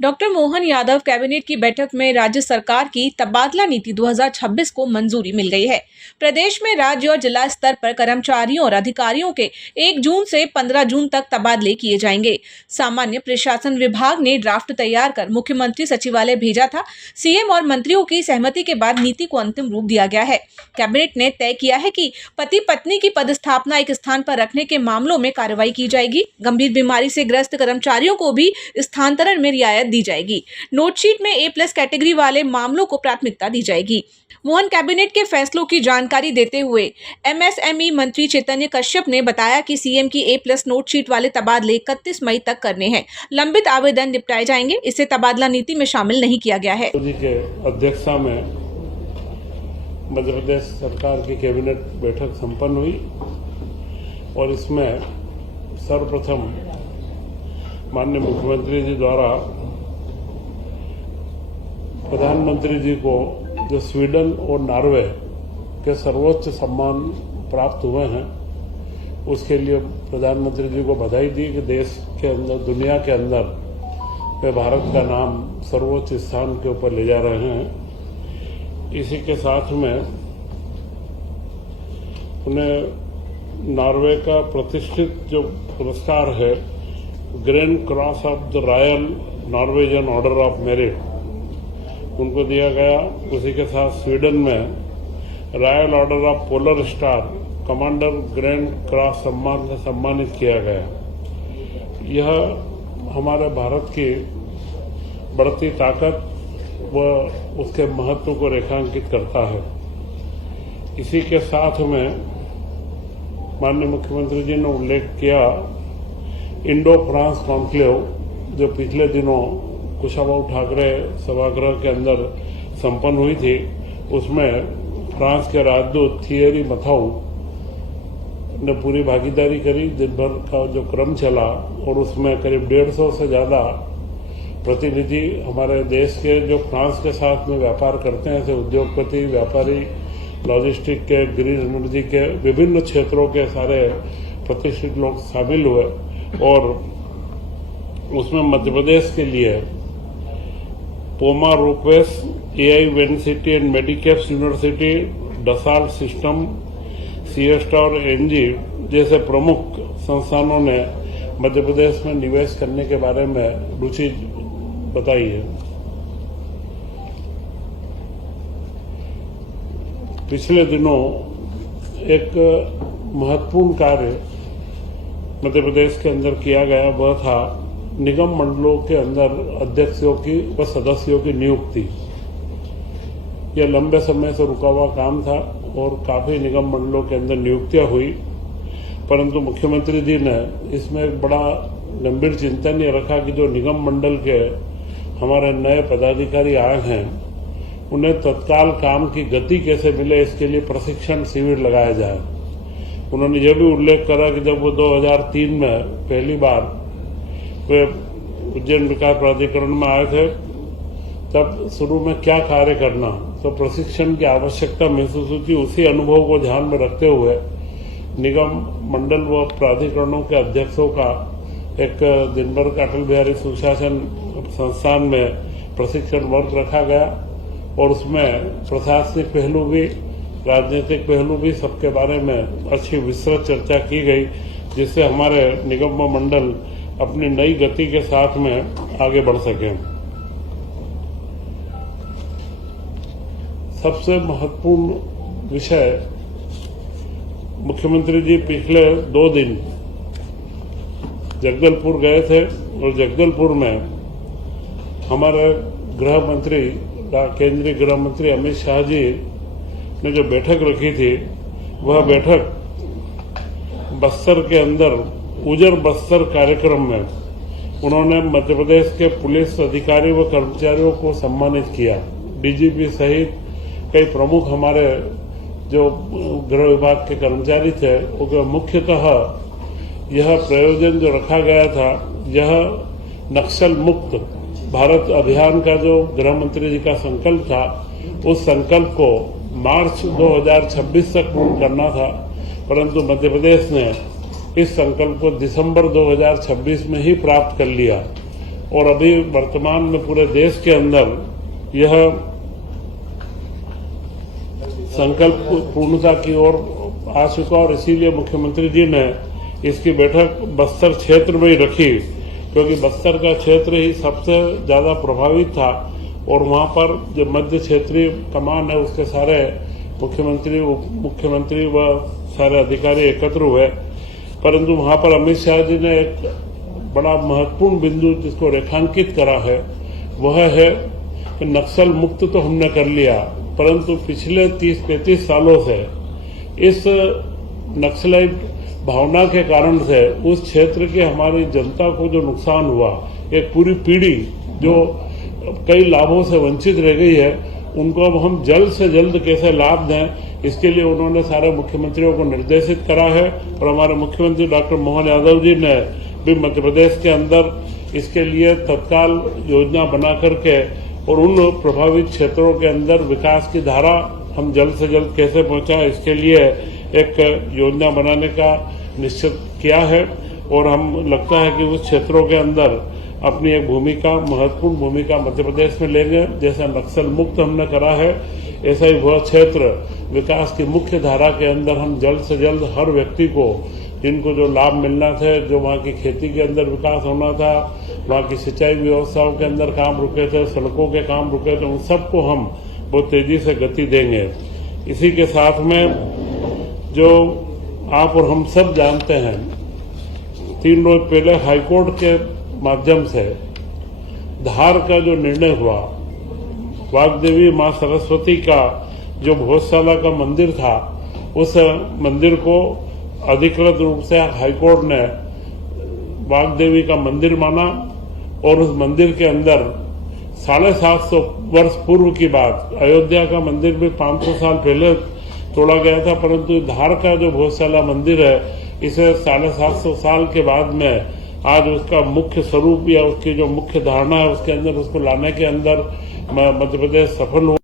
Doctor Mohan Yadav cabinet की बैठक में राज्य सरकार की तबादला नीति 2026 को मंजूरी मिल गई है। प्रदेश में राज्य और जिला स्तर पर कर्मचारियों और अधिकारियों के 1 जून से 15 जून तक तबादले किए जाएंगे। सामान्य प्रशासन विभाग ने ड्राफ्ट तैयार कर मुख्यमंत्री सचिवालय भेजा था। सीएम और मंत्रियों की सहमति के बाद नीति को अंतिम रूप दिया गया है। कैबिनेट ने तय किया है कि पति पत्नी की पदस्थापना एक स्थान पर रखने के मामलों में कार्रवाई की जाएगी। गंभीर बीमारी से ग्रस्त कर्मचारियों को भी स्थानांतरण में रियायत दी जाएगी। नोटशीट में A+ कैटेगरी वाले मामलों को प्राथमिकता दी जाएगी। मोहन कैबिनेट के फैसलों की जानकारी देते हुए MSME मंत्री चैतन्य कश्यप ने बताया कि सीएम की A+ नोटशीट वाले तबादले 31 मई तक करने हैं। लंबित आवेदन निपटाए जाएंगे। इसे तबादला नीति में शामिल नहीं किया गया है। मोदी के अध्यक्षता में मध्य प्रदेश सरकार की कैबिनेट बैठक संपन्न हुई और इसमें सर्वप्रथम माननीय मुख्यमंत्री जी द्वारा प्रधानमंत्री जी को जो स्वीडन और नॉर्वे के सर्वोच्च सम्मान प्राप्त हुए हैं उसके लिए प्रधानमंत्री जी को बधाई दी कि देश के अंदर, दुनिया के अंदर वे भारत का नाम सर्वोच्च स्थान के ऊपर ले जा रहे हैं। इसी के साथ में उन्हें नॉर्वे का प्रतिष्ठित जो पुरस्कार है grand cross of the royal Norwegian order of merit उनको दिया गया। उसी के साथ स्वीडन में royal order of polar star commander grand cross सम्मान से सम्मानित किया गया। यह हमारे भारत की बढ़ती ताकत व उसके महत्व को रेखांकित करता है। इसी के साथ में माननीय मुख्यमंत्री जी ने उल्लेख किया इंडो फ्रांस कॉन्क्लेव जो पिछले दिनों कुशाभाऊ ठाकरे सभागृह के अंदर संपन्न हुई थी, उसमें फ्रांस के राजदूत थियरी मथाऊ ने पूरी भागीदारी करी। दिन भर का जो क्रम चला और उसमें करीब 150 से ज्यादा प्रतिनिधि हमारे देश के जो फ्रांस के साथ में व्यापार करते हैं, जैसे उद्योगपति, व्यापारी, लॉजिस्टिक के, ग्रीन एनर्जी के विभिन्न क्षेत्रों के सारे प्रतिष्ठित लोग शामिल हुए और उसमें मध्य प्रदेश के लिए पोमा रोकवेस, AI वेनिसिटी and Medicaps university, Dassault system, सिएस्टा और एनजी जैसे प्रमुख संस्थानों ने मध्य प्रदेश में निवेश करने के बारे में रुचि बताई है। पिछले दिनों एक महत्वपूर्ण कार्य मध्य प्रदेश के अंदर किया गया, वह था निगम मंडलों के अंदर अध्यक्षों की व सदस्यों की नियुक्ति। यह लंबे समय से रुका हुआ काम था और काफी निगम मंडलों के अंदर नियुक्तियां हुई, परंतु मुख्यमंत्री जी ने इसमें एक बड़ा गंभीर चिंतन ये रखा कि जो निगम मंडल के हमारे नए पदाधिकारी आए हैं उन्हें तत्काल काम की गति कैसे मिले, इसके लिए प्रशिक्षण शिविर लगाया जाए। उन्होंने यह भी उल्लेख करा कि जब वो 2003 में पहली बार वे उज्जैन विकास प्राधिकरण में आए थे तब शुरू में क्या कार्य करना, तो प्रशिक्षण की आवश्यकता महसूस हुई। उसी अनुभव को ध्यान में रखते हुए निगम मंडल व प्राधिकरणों के अध्यक्षों का एक दिन भर का अटल बिहारी सुशासन संस्थान में प्रशिक्षण वर्ग रखा गया और उसमें प्रशासनिक पहलू भी, राजनीतिक पहलू भी, सबके बारे में अच्छी विस्तृत चर्चा की गई, जिससे हमारे निगम व मंडल अपनी नई गति के साथ में आगे बढ़ सके। सबसे महत्वपूर्ण विषय, मुख्यमंत्री जी पिछले 2 दिन जगदलपुर गए थे और जगदलपुर में हमारे गृह मंत्री, केंद्रीय गृह मंत्री अमित शाह जी ने जो बैठक रखी थी, वह बैठक बस्तर के अंदर उजर बस्तर कार्यक्रम में उन्होंने मध्य प्रदेश के पुलिस अधिकारी व कर्मचारियों को सम्मानित किया। डीजीपी सहित कई प्रमुख हमारे जो गृह विभाग के कर्मचारी थे, वो मुख्यतः यह प्रयोजन जो रखा गया था, यह नक्सल मुक्त भारत अभियान का जो गृह मंत्री जी का संकल्प था, उस संकल्प को मार्च 2026 तक पूर्ण करना था, परंतु मध्य प्रदेश ने इस संकल्प को दिसंबर 2026 में ही प्राप्त कर लिया और अभी वर्तमान में पूरे देश के अंदर यह संकल्प पूर्णता की ओर आ चुका और इसीलिए मुख्यमंत्री जी ने इसकी बैठक बस्तर क्षेत्र में ही रखी, क्योंकि बस्तर का क्षेत्र ही सबसे ज्यादा प्रभावित था और वहां पर जो मध्य क्षेत्रीय कमान है उसके सारे मुख्यमंत्री, उप मुख्यमंत्री व सारे अधिकारी एकत्र हुए। परंतु वहां पर अमित शाह जी ने एक बड़ा महत्वपूर्ण बिंदु जिसको रेखांकित करा है वह है कि नक्सल मुक्त तो हमने कर लिया, परंतु पिछले 30-35 सालों से इस नक्सलाइट भावना के कारण से उस क्षेत्र के हमारी जनता को जो नुकसान हुआ, एक पूरी पीढ़ी जो कई लाभों से वंचित रह गई है, उनको अब हम जल्द से जल्द कैसे लाभ दें, इसके लिए उन्होंने सारे मुख्यमंत्रियों को निर्देशित करा है। और हमारे मुख्यमंत्री डॉक्टर मोहन यादव जी ने भी मध्य प्रदेश के अंदर इसके लिए तत्काल योजना बना करके और उन प्रभावित क्षेत्रों के अंदर विकास की धारा हम जल्द से जल्द कैसे पहुंचाएं, इसके लिए एक योजना बनाने का निश्चित किया है। और हम लगता है कि उस क्षेत्रों के अंदर अपनी एक भूमिका, महत्वपूर्ण भूमिका मध्य प्रदेश में लेंगे। जैसा नक्सल मुक्त हमने करा है, ऐसा ही वह क्षेत्र विकास की मुख्य धारा के अंदर हम जल्द से जल्द हर व्यक्ति को, जिनको जो लाभ मिलना थे, जो वहाँ की खेती के अंदर विकास होना था, वहाँ की सिंचाई व्यवस्थाओं के अंदर काम रुके थे, सड़कों के काम रुके थे, उन सबको हम बहुत तेजी से गति देंगे। इसी के साथ में जो आप और हम सब जानते हैं, 3 रोज पहले हाईकोर्ट के माध्यम से धार का जो निर्णय हुआ, वाग्देवी मां सरस्वती का जो भोजशाला का मंदिर था, उस मंदिर को अधिकृत रूप से हाईकोर्ट ने वाग्देवी का मंदिर माना और उस मंदिर के अंदर 750 वर्ष पूर्व की बात, अयोध्या का मंदिर भी 500 साल पहले तोड़ा गया था, परंतु धार का जो भोजशाला मंदिर है, इसे 750 साल के बाद में आज उसका मुख्य स्वरूप या उसकी जो मुख्य धारणा है उसके अंदर उसको लाने के अंदर मध्य प्रदेश सफल हुआ।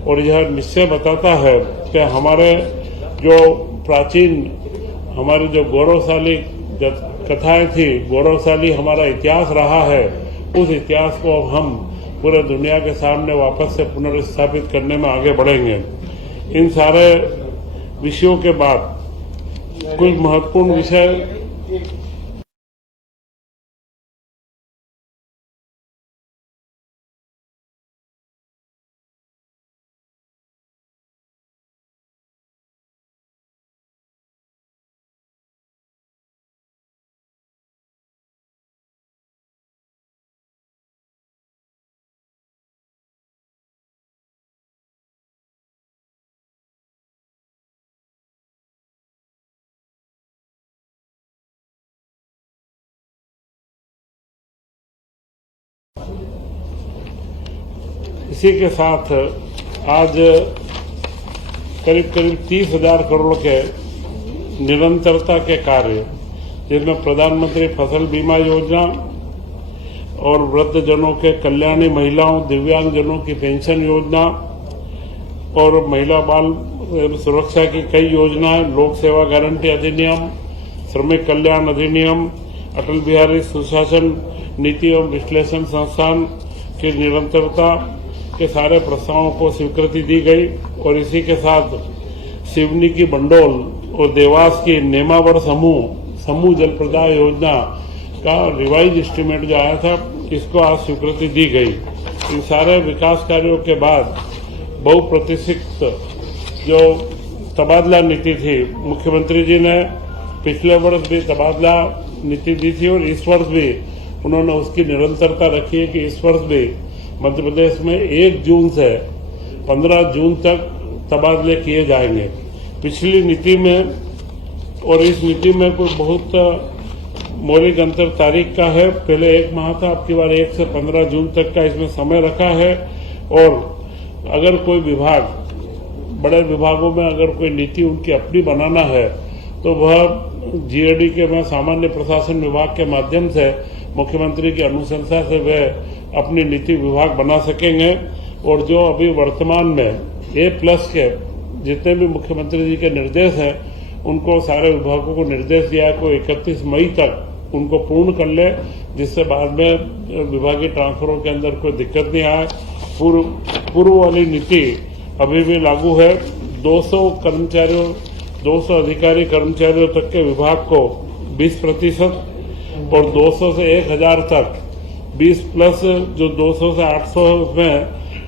और यह निश्चय बताता है कि हमारे जो प्राचीन, हमारी जो गौरवशाली कथाएं थी, गौरवशाली हमारा इतिहास रहा है, उस इतिहास को अब हम पूरे दुनिया के सामने वापस से पुनर्स्थापित करने में आगे बढ़ेंगे। इन सारे विषयों के बाद कुछ महत्वपूर्ण विषय इसी के साथ आज करीब 30,000 करोड़ के निरंतरता के कार्य, जिसमें प्रधानमंत्री फसल बीमा योजना और वृद्धजनों के कल्याणी, महिलाओं, दिव्यांगजनों की पेंशन योजना और महिला बाल सुरक्षा की कई योजनाएं, लोक सेवा गारंटी अधिनियम, श्रमिक कल्याण अधिनियम, अटल बिहारी सुशासन नीति एवं विश्लेषण संस्थान की निरंतरता, के सारे प्रस्तावों को स्वीकृति दी गई और इसी के साथ सिवनी की बंडोल और देवास की नेमावर समूह जल प्रदाय योजना का रिवाइज एस्टीमेट जो आया था, इसको आज स्वीकृति दी गई। इन सारे विकास कार्यों के बाद बहुप्रतीक्षित जो तबादला नीति थी, मुख्यमंत्री जी ने पिछले वर्ष भी तबादला नीति दी थी और इस वर्ष भी उन्होंने उसकी निरंतरता रखी है कि इस वर्ष भी मध्य प्रदेश में 1 जून से 15 जून तक तबादले किए जाएंगे। पिछली नीति में और इस नीति में कोई बहुत मौलिक अंतर तारीख का है। पहले 1 माह था, अब की बार 1 से 15 जून तक का इसमें समय रखा है। और अगर कोई विभाग, बड़े विभागों में अगर कोई नीति उनकी अपनी बनाना है तो वह जीएडी के में सामान्य प्रशासन विभाग के माध्यम से मुख्यमंत्री की अनुशंसा से वे अपनी नीति विभाग बना सकेंगे। और जो अभी वर्तमान में A+ के जितने भी मुख्यमंत्री जी के निर्देश हैं, उनको सारे विभागों को निर्देश दिया है कि 31 मई तक उनको पूर्ण कर ले, जिससे बाद में विभागीय ट्रांसफरों के अंदर कोई दिक्कत नहीं आए। पूर्व वाली नीति अभी भी लागू है। 200 अधिकारी कर्मचारियों तक के विभाग को 20% और 200 से 1000 तक 20+ जो 200 से 800 में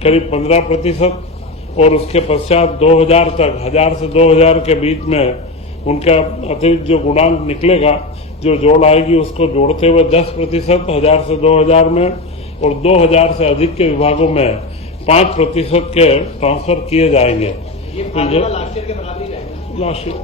करीब 15% और उसके पश्चात 2000 तक 1000 से 2000 के बीच में उनका अतिरिक्त जो गुणांक निकलेगा, जो जोड़ आएगी, उसको जोड़ते हुए 10% 1000 से 2000 में और 2000 से अधिक के विभागों में 5% के ट्रांसफर किए जाएंगे। ये लास्ट ईयर के बराबर ही रहेगा। लास्ट ईयर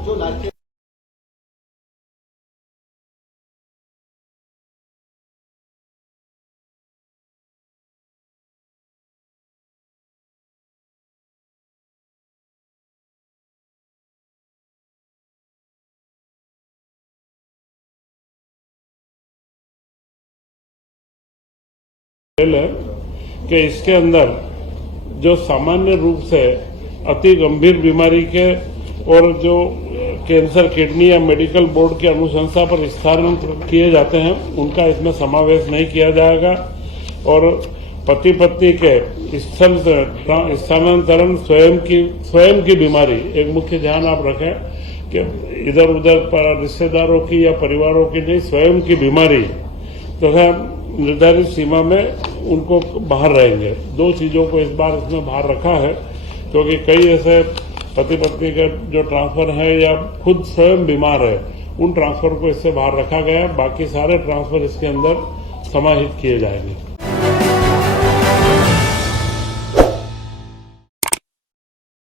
है कि इसके अंदर जो सामान्य रूप से अति गंभीर बीमारी के और जो कैंसर, किडनी या मेडिकल बोर्ड की अनुशंसा पर स्थानांतरित किए जाते हैं, उनका इसमें समावेश नहीं किया जाएगा। और पति पत्नी के स्थल से स्थानांतरण स्वयं की बीमारी, एक मुख्य ध्यान आप रखें कि इधर उधर रिश्तेदारों की या परिवारों की नहीं, स्वयं की बीमारी तथा निर्धारित सीमा में उनको बाहर रहेंगे। 2 चीजों को इस बार इसमें बाहर रखा है, क्योंकि कई ऐसे पति पत्नी के जो ट्रांसफर है या खुद स्वयं बीमार है, उन ट्रांसफर को इससे बाहर रखा गया है। बाकी सारे ट्रांसफर इसके अंदर समाहित किए जाएंगे।